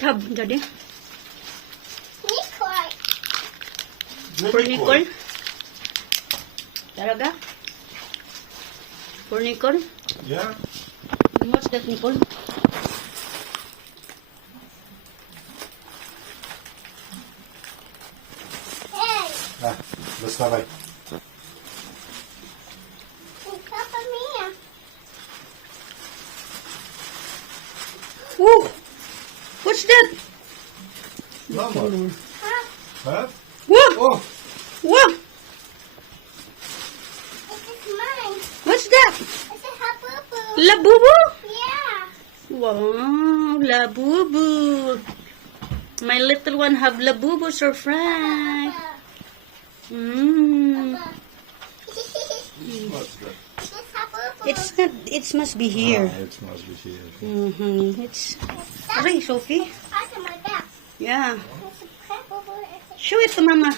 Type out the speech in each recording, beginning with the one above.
it have, Daddy? Nicole. For Nicole? Talaga? For Nicole? Yeah. What's that, Nicole? Hey, Доставай. it's Papa Mia. Whoa! What's that? Mama. Huh? Huh? Whoa! Oh, Whoa! This is mine. What's that? It's a Habubu. Labubu? Yeah. Wow, Labubu. My little one have Labubu surprise. Mmm. what's that? This Habubu. It's not, it must be here. Ah, it must be here. It's, okay, Sophie. Out of my back. Yeah. It's a Habubu. It's a Show it to Mama.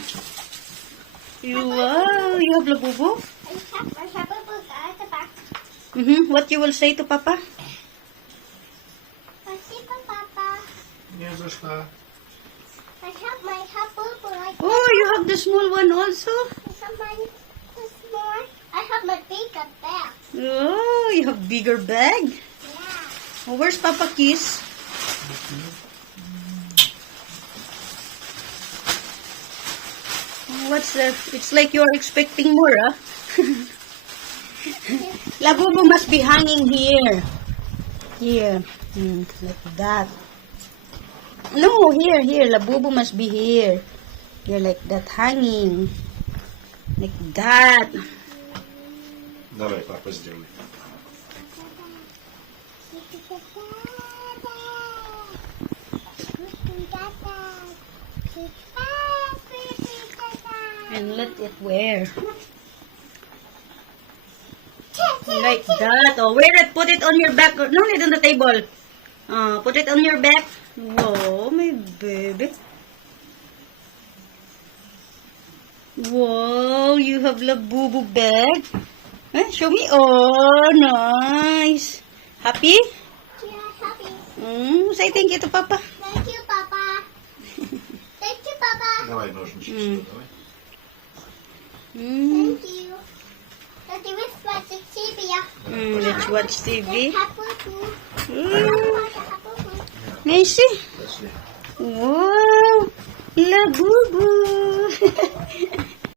Wow, you have Labubu? my Habubu at the back. What you will say to Papa? Спасибо, Papa. Не за что. I have my Habubu like Oh, you have the small one also? this one. This more. I have my bigger bag. Oh, you have bigger bag? Yeah. Oh, where's Papa Kiss? Oh, what's that? It's like you're expecting more, huh? Labubu must be hanging here. Here. Like that. No, here. Labubu must be here. Here, like that, hanging. Like that. Давай, папа, сделай. And let it wear. Like that. Oh, wear it. Put it on your back. No, it on the table. Put it on your back. Whoa, my baby. Whoa, you have Labubu bag. Show me. Oh, nice. Happy? Yeah, happy. Say thank you to Papa. Thank you, Papa. Thank you, Papa. Давай ножнички сюда, давай. Thank you. Daddy, let's watch the TV. Let's watch TV. Habubu. Mm, Habubu. Macy. Пошли. Wow, Labubu.